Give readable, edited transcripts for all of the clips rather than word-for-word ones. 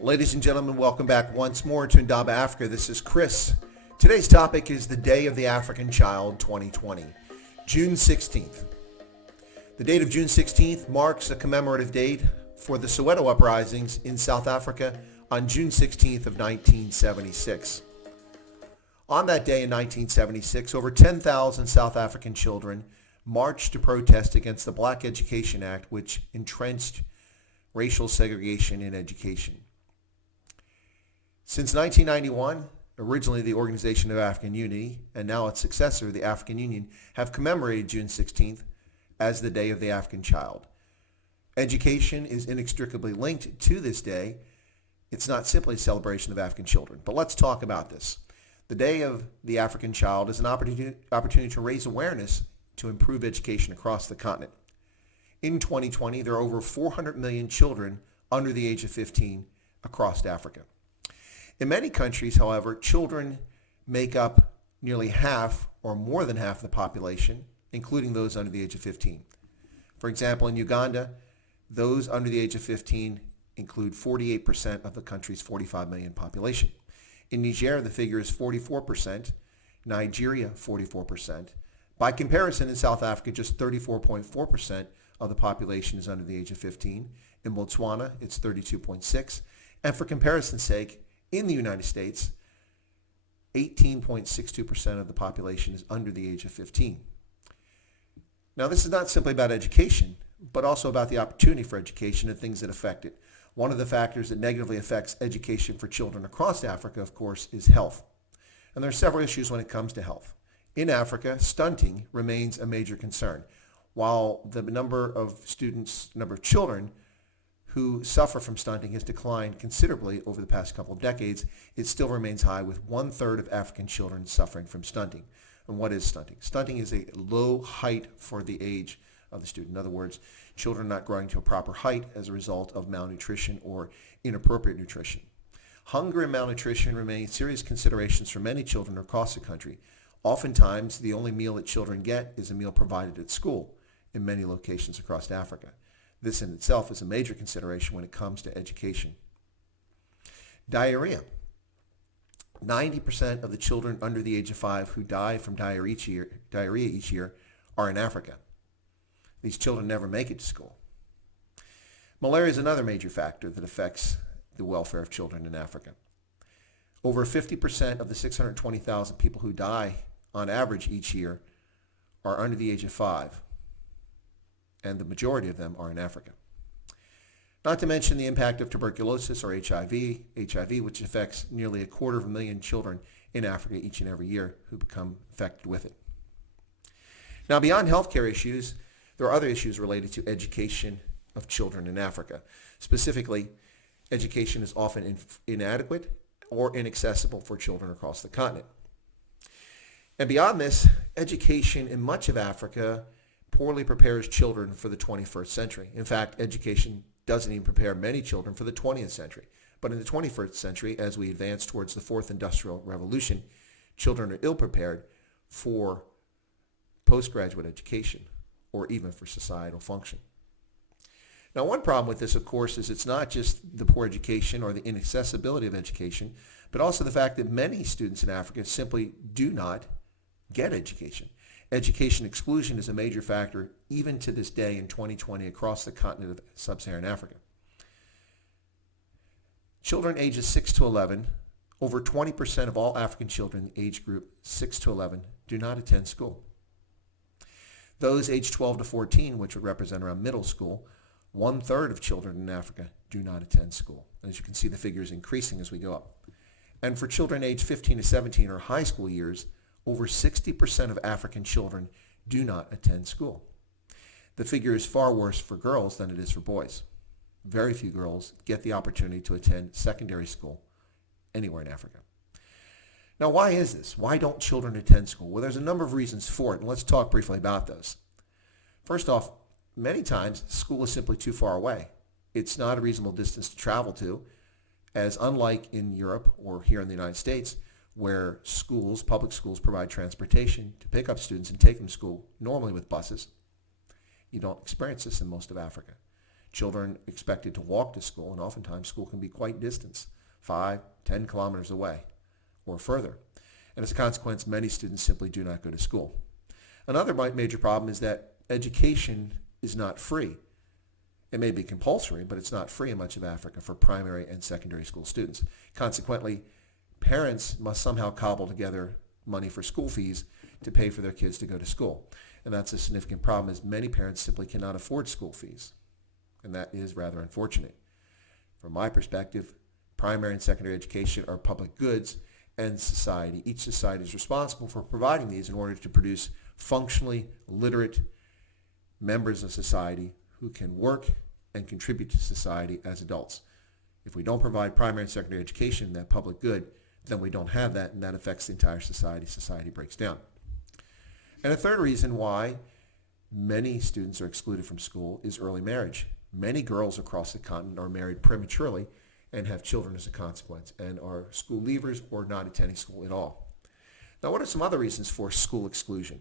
Ladies and gentlemen, welcome back once more to Indaba Africa. This is Chris. Today's topic is the Day of the African Child 2020, June 16th. The date of June 16th marks a commemorative date for the Soweto uprisings in South Africa on June 16th of 1976. On that day in 1976, over 10,000 South African children marched to protest against the Black Education Act, which entrenched racial segregation in education. Since 1991, originally the Organization of African Unity, and now its successor, the African Union, have commemorated June 16th as the Day of the African Child. Education is inextricably linked to this day. It's not simply a celebration of African children, but let's talk about this. The Day of the African Child is an opportunity to raise awareness to improve education across the continent. In 2020, there are over 400 million children under the age of 15 across Africa. In many countries, however, children make up nearly half or more than half the population, including those under the age of 15. For example, in Uganda, those under the age of 15 include 48% of the country's 45 million population. In Niger, the figure is 44%, Nigeria 44%. By comparison, in South Africa, just 34.4% of the population is under the age of 15. In Botswana, it's 32.6%. And for comparison's sake, in the United States, 18.62% of the population is under the age of 15. Now, this is not simply about education, but also about the opportunity for education and things that affect it. One of the factors that negatively affects education for children across Africa, of course, is health. And there are several issues when it comes to health. In Africa, stunting remains a major concern. While the number of children who suffer from stunting has declined considerably over the past couple of decades, it still remains high, with 1/3 of African children suffering from stunting. And what is stunting? Stunting is a low height for the age of the student. In other words, children not growing to a proper height as a result of malnutrition or inappropriate nutrition. Hunger and malnutrition remain serious considerations for many children across the country. Oftentimes, the only meal that children get is a meal provided at school in many locations across Africa. This in itself is a major consideration when it comes to education. Diarrhea. 90% of the children under the age of 5 who die from diarrhea each year are in Africa. These children never make it to school. Malaria is another major factor that affects the welfare of children in Africa. Over 50% of the 620,000 people who die on average each year are under the age of 5. And the majority of them are in Africa. Not to mention the impact of tuberculosis or HIV, which affects nearly 250,000 children in Africa each and every year who become affected with it. Now, beyond healthcare issues, there are other issues related to education of children in Africa. Specifically, education is often inadequate or inaccessible for children across the continent. And beyond this, education in much of Africa poorly prepares children for the 21st century. In fact, education doesn't even prepare many children for the 20th century. But in the 21st century, as we advance towards the fourth industrial revolution, children are ill-prepared for postgraduate education or even for societal function. Now, one problem with this, of course, is it's not just the poor education or the inaccessibility of education, but also the fact that many students in Africa simply do not get education. Education exclusion is a major factor even to this day in 2020 across the continent of sub-Saharan Africa. Children ages 6 to 11, over 20% of all African children in the age group 6 to 11 do not attend school. Those aged 12 to 14, which would represent around middle school, 1/3 of children in Africa do not attend school. And as you can see, the figure is increasing as we go up. And for children aged 15 to 17 or high school years, over 60% of African children do not attend school. The figure is far worse for girls than it is for boys. Very few girls get the opportunity to attend secondary school anywhere in Africa. Now, why is this? Why don't children attend school? Well, there's a number of reasons for it, and let's talk briefly about those. First off, many times school is simply too far away. It's not a reasonable distance to travel to, as unlike in Europe or here in the United States, where schools, public schools, provide transportation to pick up students and take them to school, normally with buses. You don't experience this in most of Africa. Children expected to walk to school, and oftentimes school can be quite distant, 5, 10 kilometers away or further. And as a consequence, many students simply do not go to school. Another major problem is that education is not free. It may be compulsory, but it's not free in much of Africa for primary and secondary school students. Consequently, parents must somehow cobble together money for school fees to pay for their kids to go to school. And that's a significant problem, as many parents simply cannot afford school fees. And that is rather unfortunate. From my perspective, primary and secondary education are public goods, and society. Each society is responsible for providing these in order to produce functionally literate members of society who can work and contribute to society as adults. If we don't provide primary and secondary education, that public good, then we don't have that, and that affects the entire society. Society breaks down. And a third reason why many students are excluded from school is early marriage. Many girls across the continent are married prematurely and have children as a consequence, and are school leavers or not attending school at all. Now, what are some other reasons for school exclusion?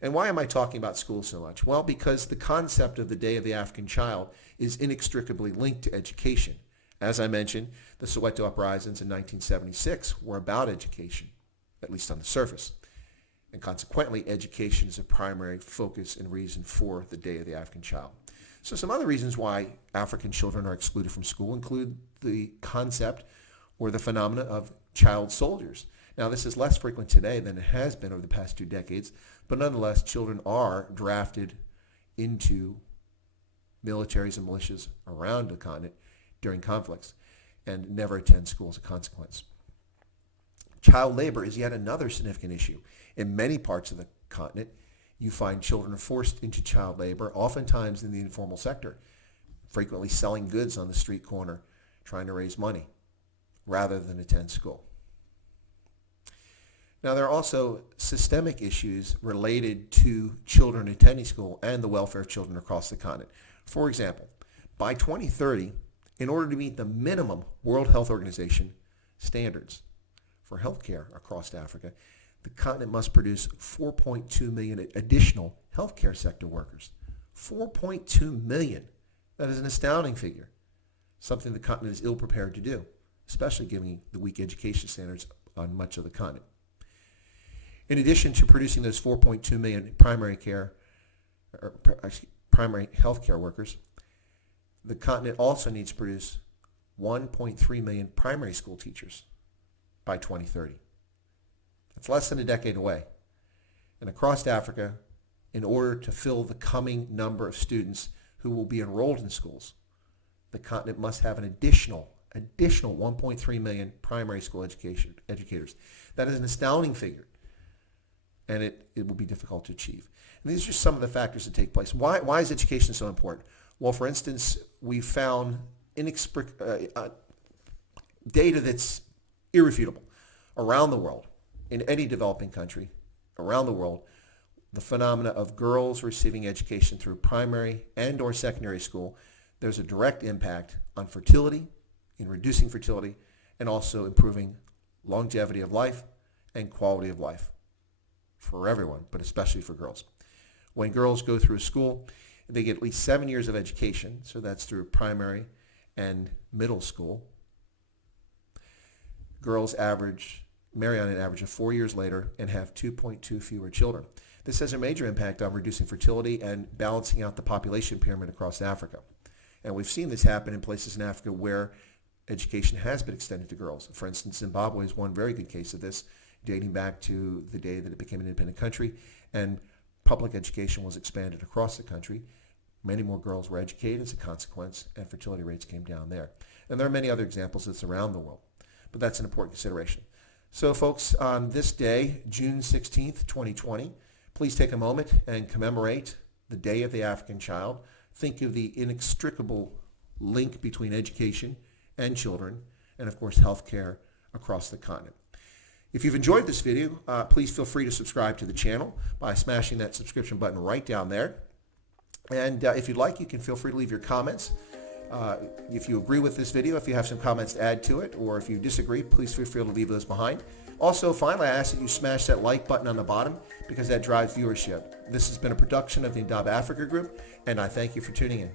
And why am I talking about school so much? Well, because the concept of the Day of the African Child is inextricably linked to education. As I mentioned, the Soweto uprisings in 1976 were about education, at least on the surface. And consequently, education is a primary focus and reason for the Day of the African Child. So some other reasons why African children are excluded from school include the concept or the phenomena of child soldiers. Now, this is less frequent today than it has been over the past 2 decades, but nonetheless, children are drafted into militaries and militias around the continent during conflicts and never attend school as a consequence. Child labor is yet another significant issue. In many parts of the continent, you find children forced into child labor, oftentimes in the informal sector, frequently selling goods on the street corner, trying to raise money, rather than attend school. Now, there are also systemic issues related to children attending school and the welfare of children across the continent. For example, by 2030, in order to meet the minimum World Health Organization standards for healthcare across Africa, the continent must produce 4.2 million additional healthcare sector workers. 4.2 million. That is an astounding figure. Something the continent is ill prepared to do, especially given the weak education standards on much of the continent. In addition to producing those 4.2 million primary healthcare workers, the continent also needs to produce 1.3 million primary school teachers by 2030. That's less than a decade away. And across Africa, in order to fill the coming number of students who will be enrolled in schools, the continent must have an additional 1.3 million primary school educators. That is an astounding figure, and it will be difficult to achieve. And these are just some of the factors that take place. Why is education so important? Well, for instance, we found data that's irrefutable around the world, in any developing country around the world. The phenomena of girls receiving education through primary and or secondary school, there's a direct impact on fertility, in reducing fertility, and also improving longevity of life and quality of life for everyone, but especially for girls. When girls go through school, they get at least 7 years of education, so that's through primary and middle school. Girls marry on an average of 4 years later and have 2.2 fewer children. This has a major impact on reducing fertility and balancing out the population pyramid across Africa. And we've seen this happen in places in Africa where education has been extended to girls. For instance, Zimbabwe is one very good case of this, dating back to the day that it became an independent country, and public education was expanded across the country. Many more girls were educated as a consequence, and fertility rates came down there. And there are many other examples that's around the world, but that's an important consideration. So folks, on this day, June 16th, 2020, please take a moment and commemorate the Day of the African Child. Think of the inextricable link between education and children, and of course healthcare across the continent. If you've enjoyed this video, please feel free to subscribe to the channel by smashing that subscription button right down there. And if you'd like, you can feel free to leave your comments. If you agree with this video, if you have some comments to add to it, or if you disagree, please feel free to leave those behind. Also, finally, I ask that you smash that like button on the bottom because that drives viewership. This has been a production of the Indaba Africa Group, and I thank you for tuning in.